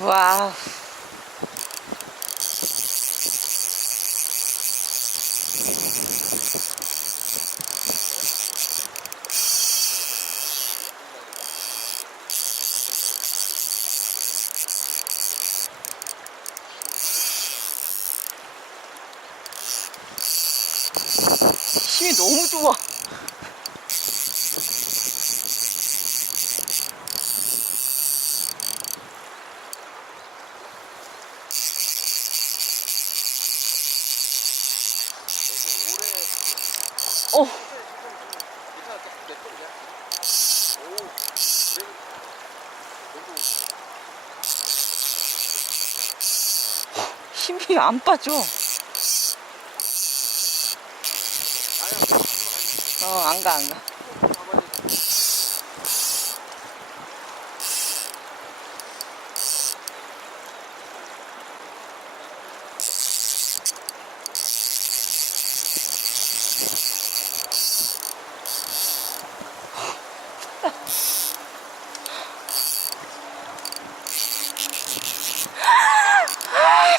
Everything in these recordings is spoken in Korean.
와. 힘이 너무 좋아. 어. 힘이 안 빠져. 안 가, 안 가.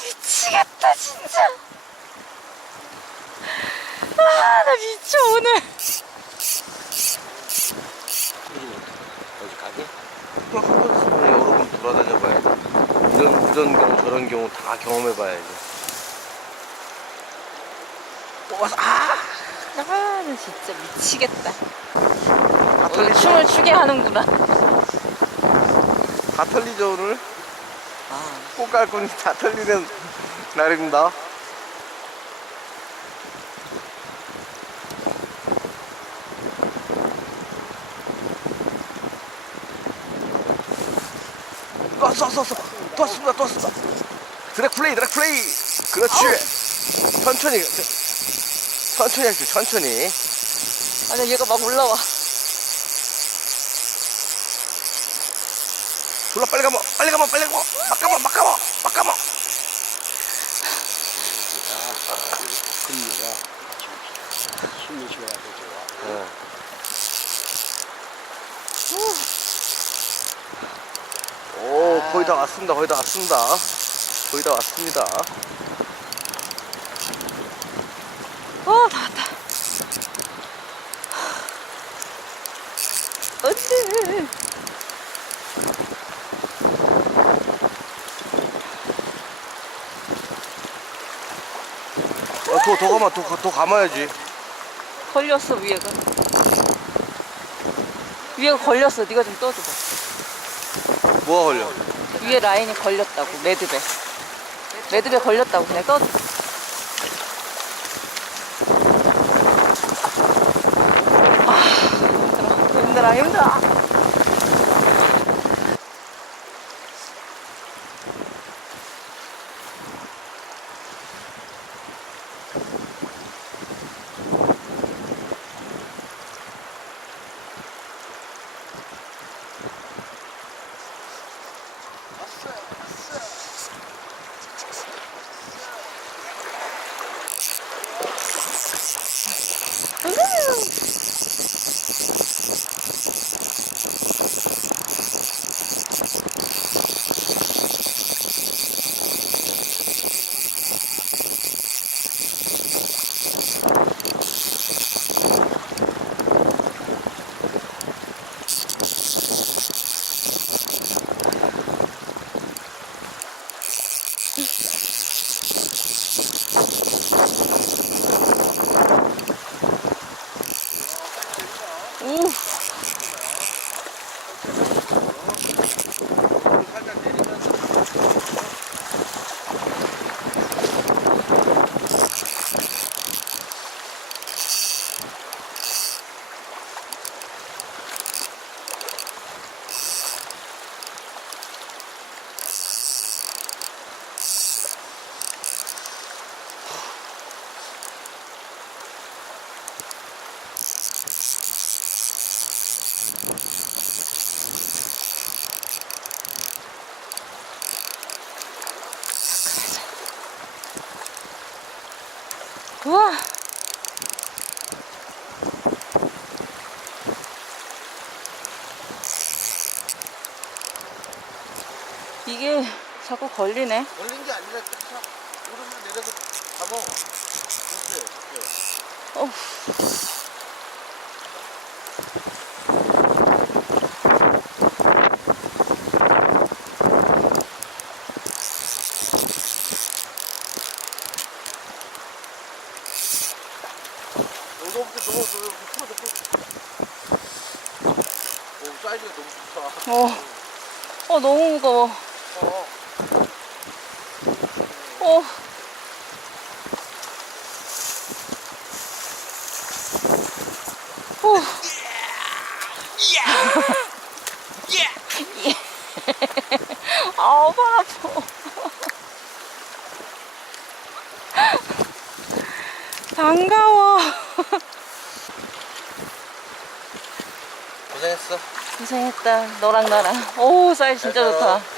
미치겠다, 진짜. 나 미쳐, 오늘. 어디 가게? 또 한 번쯤은 여러 번 돌아다녀 봐야지. 이런 경우 저런 경우 다 경험해 봐야지. 또 와서 나 진짜 미치겠다. 다 오늘 털리죠? 춤을 추게 하는구나. 다 털리죠 오늘? 아, 꽃갈콘이 다 털리는 날입니다. 또 왔습니다. 드랙플레이. 그렇지. 천천히 할게요, 천천히. 아니, 얘가 막 올라와. 졸라 빨리 가면. 막 가면. 근미가 힘이 좋아서 좋아. 오, 거의 다 왔습니다. 나왔다. 언니. 더 감아야지. 걸렸어, 위에가. 위에가 걸렸어. 네가 좀 떠줘봐. 뭐가 걸려? 위에 라인이 걸렸다고. 매듭에 걸렸다고. 그냥 떠줘. 힘들어. 오. 우와. 이게 자꾸 걸리네. 걸린 게 아니라 딱 오르면 내려서 잡아. 됐어요. 어. 너부터 풀어줘. 오, 사이즈가 너무 좋다. 너무 무거워. 어. 어. 후. 아우, 발 아파. 반가워. 고생했어. 고생했다. 너랑 나랑. 오, 사이즈 진짜 좋다.